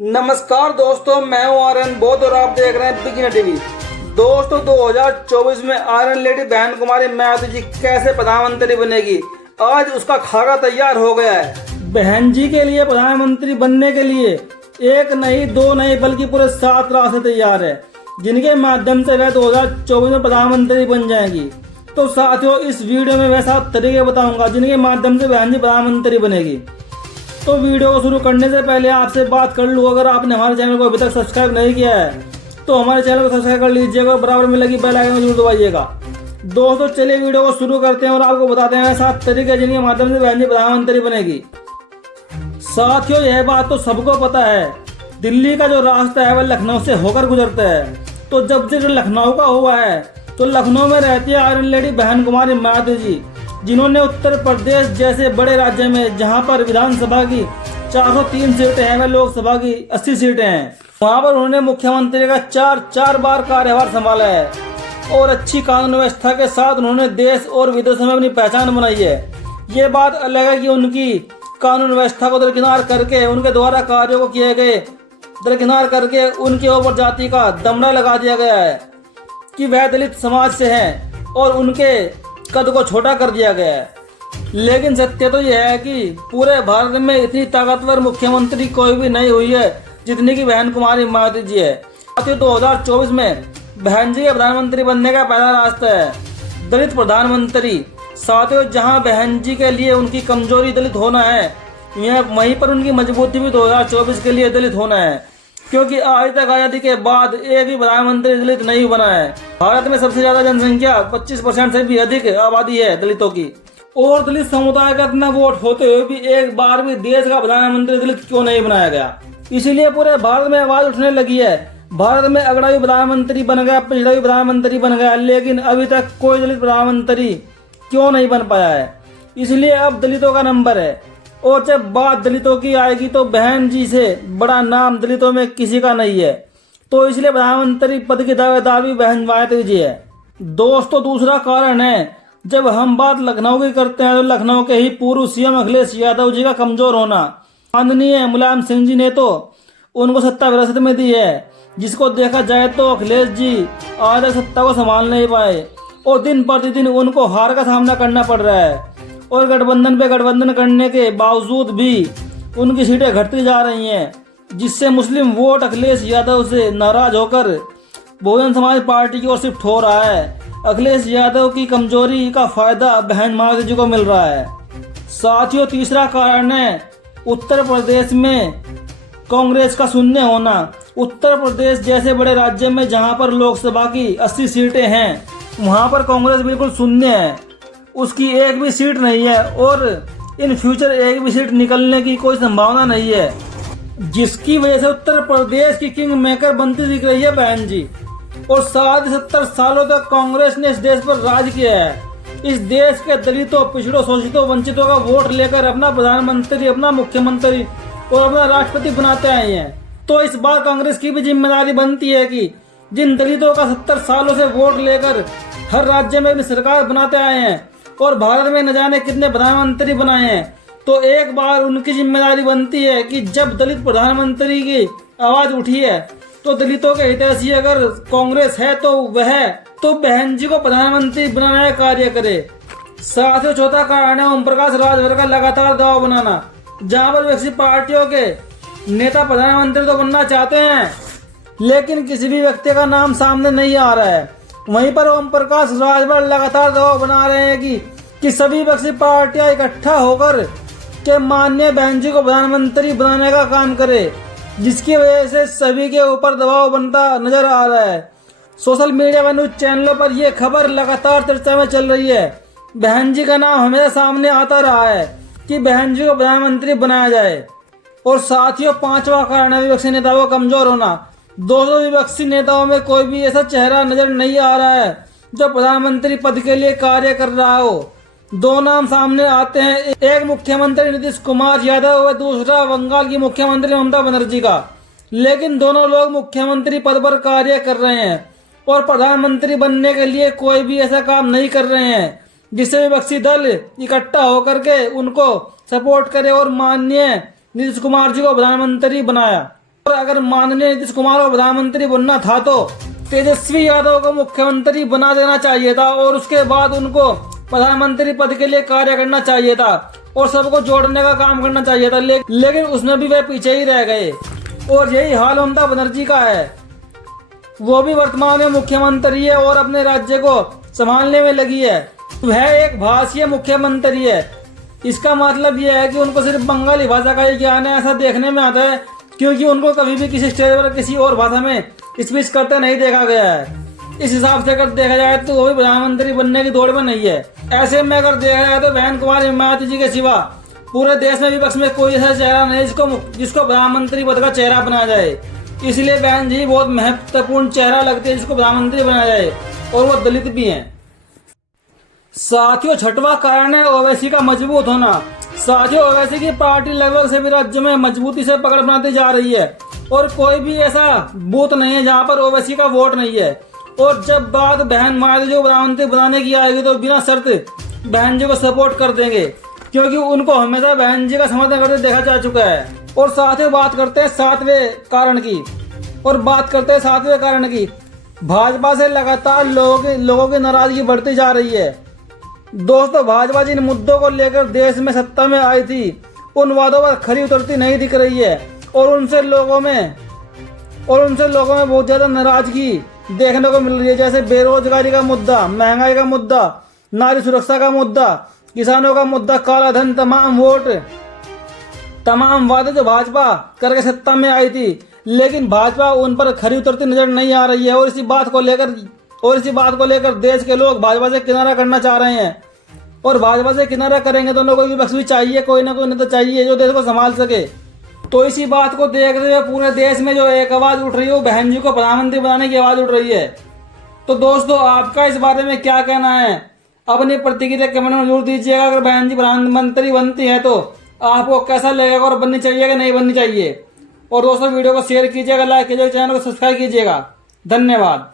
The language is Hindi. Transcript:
नमस्कार दोस्तों, मैं हूं आर्यन बौद्ध और आप देख रहे हैं बिगिनर टीवी। दोस्तों 2024 में आयरन लेडी बहन कुमारी मायावती जी कैसे प्रधानमंत्री बनेगी, आज उसका खाका तैयार हो गया है। बहन जी के लिए प्रधानमंत्री बनने के लिए एक नहीं दो नहीं बल्कि पूरे 7 रास्ते तैयार है, जिनके माध्यम से वह 2024 में प्रधानमंत्री बन जाएगी। तो साथियों, इस वीडियो में वह 7 तरीके बताऊंगा जिनके माध्यम से बहन जी प्रधानमंत्री बनेगी। तो वीडियो को शुरू करने से पहले आपसे बात कर लूँ, अगर आपने हमारे चैनल को अभी तक सब्सक्राइब नहीं किया है तो हमारे चैनल को सब्सक्राइब कर लीजिएगा, बराबर में लगी बेल आइकन जरूर दबाइएगा। दोस्तों चलिए वीडियो को शुरू करते हैं और आपको बताते हैं 7 तरीके जिनके माध्यम से बहन जी प्रधानमंत्री बनेगी। साथियों, यह बात तो सबको पता है, दिल्ली का जो रास्ता है वह लखनऊ से होकर गुजरता है। तो जब जिक्र लखनऊ का हुआ है तो लखनऊ में रहती है आयरन लेडी बहन कुमारी मायावती जी, जिन्होंने उत्तर प्रदेश जैसे बड़े राज्य में, जहां पर विधानसभा की 403 सीटें हैं व लोकसभा की 80 सीटें हैं, वहां पर उन्होंने मुख्यमंत्री का 4 बार कार्यभार संभाला है और अच्छी कानून व्यवस्था के साथ उन्होंने देश और विदेशों में अपनी पहचान बनाई है। ये बात अलग है कि उनकी कानून व्यवस्था को दरकिनार करके, उनके द्वारा कार्यों को किए गए दरकिनार करके उनके ऊपर जाति का दमड़ा लगा दिया गया है कि वह दलित समाज से हैं और उनके कद को छोटा कर दिया गया है। लेकिन सत्य तो यह है कि पूरे भारत में इतनी ताकतवर मुख्यमंत्री कोई भी नहीं हुई है जितनी की बहन कुमारी मायावती जी है। 2024 में बहन जी के प्रधानमंत्री बनने का पहला रास्ता है दलित प्रधानमंत्री। साथियों, जहां बहन जी के लिए उनकी कमजोरी दलित होना है, वहीं पर उनकी मजबूती भी 2024 के लिए दलित होना है, क्योंकि आज तक आजादी के बाद एक भी प्रधानमंत्री दलित नहीं बना है। भारत में सबसे ज्यादा जनसंख्या 25% से भी अधिक आबादी है दलितों की, और दलित समुदाय का इतना वोट होते हुए भी एक बार भी देश का प्रधानमंत्री दलित क्यों नहीं बनाया गया। इसीलिए पूरे भारत में आवाज उठने लगी है। भारत में अगड़ा भी प्रधानमंत्री बन गया, पिछड़ा भी प्रधानमंत्री बन गया, लेकिन अभी तक कोई दलित प्रधानमंत्री क्यों नहीं बन पाया है। इसलिए अब दलितों का नंबर है, और जब बात दलितों की आएगी तो बहन जी से बड़ा नाम दलितों में किसी का नहीं है। तो इसलिए प्रधानमंत्री पद की दावेदार भी बहन मायावती जी है। दोस्तों, दूसरा कारण है, जब हम बात लखनऊ की करते हैं तो लखनऊ के ही पूर्व सीएम अखिलेश यादव जी का कमजोर होना। माननीय मुलायम सिंह जी ने तो उनको सत्ता विरासत में दी है, जिसको देखा जाए तो अखिलेश जी आज तक सत्ता को संभाल नहीं पाए और दिन प्रतिदिन उनको हार का सामना करना पड़ रहा है, और गठबंधन पे गठबंधन करने के बावजूद भी उनकी सीटें घटती जा रही हैं, जिससे मुस्लिम वोट अखिलेश यादव से नाराज होकर बहुजन समाज पार्टी की ओर शिफ्ट हो रहा है। अखिलेश यादव की कमजोरी का फायदा बहन मायावती जी को मिल रहा है। साथियों, तीसरा कारण है उत्तर प्रदेश में कांग्रेस का शून्य होना। उत्तर प्रदेश जैसे बड़े राज्य में जहां पर लोकसभा की 80 सीटें हैं, वहां पर कांग्रेस बिल्कुल शून्य है, उसकी एक भी सीट नहीं है और इन फ्यूचर एक भी सीट निकलने की कोई संभावना नहीं है, जिसकी वजह से उत्तर प्रदेश की किंग मेकर बनती दिख रही है बहन जी। और 70 सालों तक कांग्रेस ने इस देश पर राज किया है। इस देश के दलितों, पिछड़ों, शोषितों, वंचितों का वोट लेकर अपना प्रधानमंत्री, अपना मुख्यमंत्री और अपना राष्ट्रपति बनाते आए हैं। तो इस बार कांग्रेस की भी जिम्मेदारी बनती है कि जिन दलितों का 70 सालों से वोट लेकर हर राज्य में अपनी सरकार बनाते आए हैं और भारत में न जाने कितने प्रधानमंत्री बनाए हैं, तो एक बार उनकी जिम्मेदारी बनती है कि जब दलित प्रधानमंत्री की आवाज उठी है तो दलितों के हितैषी अगर कांग्रेस है तो वह तो बहन जी को प्रधानमंत्री बनाने का कार्य करे। साथ ही चौथा कारण है ओम प्रकाश राजभर का लगातार दबाव बनाना, जहां पर विकसित पार्टियों के नेता प्रधानमंत्री तो बनना चाहते हैं, लेकिन किसी भी व्यक्ति का नाम सामने नहीं आ रहा है। वहीं पर ओम प्रकाश राजभर लगातार दबाव बना रहे हैं कि सभी विकसित पार्टियां इकट्ठा होकर के माननीय बहन जी को प्रधानमंत्री बनाने का काम करे, जिसकी वजह से सभी के ऊपर दबाव बनता नजर आ रहा है। सोशल मीडिया व न्यूज चैनलों पर यह खबर लगातार चर्चा में चल रही है। बहन जी का नाम हमेशा सामने आता रहा है कि बहन जी को प्रधानमंत्री बनाया जाए। और साथियों, पांचवा कारण है विपक्षी नेताओं का कमजोर होना। 200 विपक्षी नेताओं में कोई भी ऐसा चेहरा नजर नहीं आ रहा है जो प्रधानमंत्री पद के लिए कार्य कर रहा हो। 2 नाम सामने आते हैं, एक मुख्यमंत्री नीतीश कुमार यादव व दूसरा बंगाल की मुख्यमंत्री ममता बनर्जी का। लेकिन दोनों लोग मुख्यमंत्री पद पर कार्य कर रहे हैं और प्रधानमंत्री बनने के लिए कोई भी ऐसा काम नहीं कर रहे हैं जिससे विपक्षी दल इकट्ठा होकर के उनको सपोर्ट करे और माननीय नीतीश कुमार जी को प्रधानमंत्री बनाया। और अगर माननीय नीतीश कुमार को प्रधानमंत्री बनना था तो तेजस्वी यादव को मुख्यमंत्री बना देना चाहिए था और उसके बाद उनको प्रधानमंत्री पद के लिए कार्य करना चाहिए था और सबको जोड़ने का काम करना चाहिए था, लेकिन उसमें भी वे पीछे ही रह गए। और यही हाल ममता बनर्जी का है। वो भी वर्तमान में मुख्यमंत्री है और अपने राज्य को संभालने में लगी है। वह एक भाषीय मुख्यमंत्री है। इसका मतलब यह है कि उनको सिर्फ बंगाली भाषा का ही ज्ञान है, ऐसा देखने में आता है, क्योंकि उनको कभी भी किसी स्टेज पर किसी और भाषा में स्पीच करते नहीं देखा गया है। इस हिसाब से अगर देखा जाए तो वो भी प्रधानमंत्री बनने की दौड़ में नहीं है। ऐसे में अगर देखा जाए तो बहन कुमारी मायावती जी के सिवा पूरे देश में विपक्ष में कोई ऐसा चेहरा नहीं जिसको प्रधानमंत्री पद का चेहरा बनाया जाए। इसलिए बहन जी बहुत महत्वपूर्ण चेहरा लगते हैं जिसको प्रधानमंत्री बनाया जाए, और वो दलित भी हैं। साथियों, छठवां कारण है ओवैसी का मजबूत होना। साथियों, ओवैसी की पार्टी लगभग सभी राज्यों में मजबूती से पकड़ बनाती जा रही है और कोई भी ऐसा बूथ नहीं है जहां पर ओवैसी का वोट नहीं है। और जब बात बहन मायावती जी को प्रधानमंत्री बनाने की आएगी तो बिना शर्त बहन जी को सपोर्ट कर देंगे, क्योंकि उनको हमेशा बहन जी का समर्थन करते देखा जा चुका है। और साथ ही बात करते हैं सातवें कारण की। भाजपा से लगातार लोगों की नाराजगी बढ़ती जा रही है। दोस्तों, भाजपा जिन मुद्दों को लेकर देश में सत्ता में आई थी उन वादों पर खरी उतरती नहीं दिख रही है और उनसे लोगों में बहुत ज्यादा नाराजगी देखने को मिल रही है। जैसे बेरोजगारी का मुद्दा, महंगाई का मुद्दा, नारी सुरक्षा का मुद्दा, किसानों का मुद्दा, काला धन, तमाम वादे जो भाजपा करके सत्ता में आई थी, लेकिन भाजपा उन पर खरी उतरती नजर नहीं आ रही है। और इसी बात को लेकर देश के लोग भाजपा से किनारा करना चाह रहे हैं। और भाजपा से किनारा करेंगे तो कोई विपक्ष भी चाहिए, कोई ना कोई नेता चाहिए जो देश को संभाल सके। तो इसी बात को देखते हुए पूरे देश में जो एक आवाज उठ रही है वो बहन जी को प्रधानमंत्री बनाने की आवाज उठ रही है। तो दोस्तों, आपका इस बारे में क्या कहना है? अपनी प्रतिक्रिया कमेंट में जरूर दीजिएगा। अगर बहन जी प्रधानमंत्री बनती है तो आपको कैसा लगेगा और बननी चाहिए कि नहीं बननी चाहिए? और दोस्तों, वीडियो को शेयर कीजिएगा, लाइक कीजिएगा, चैनल को सब्सक्राइब कीजिएगा। धन्यवाद।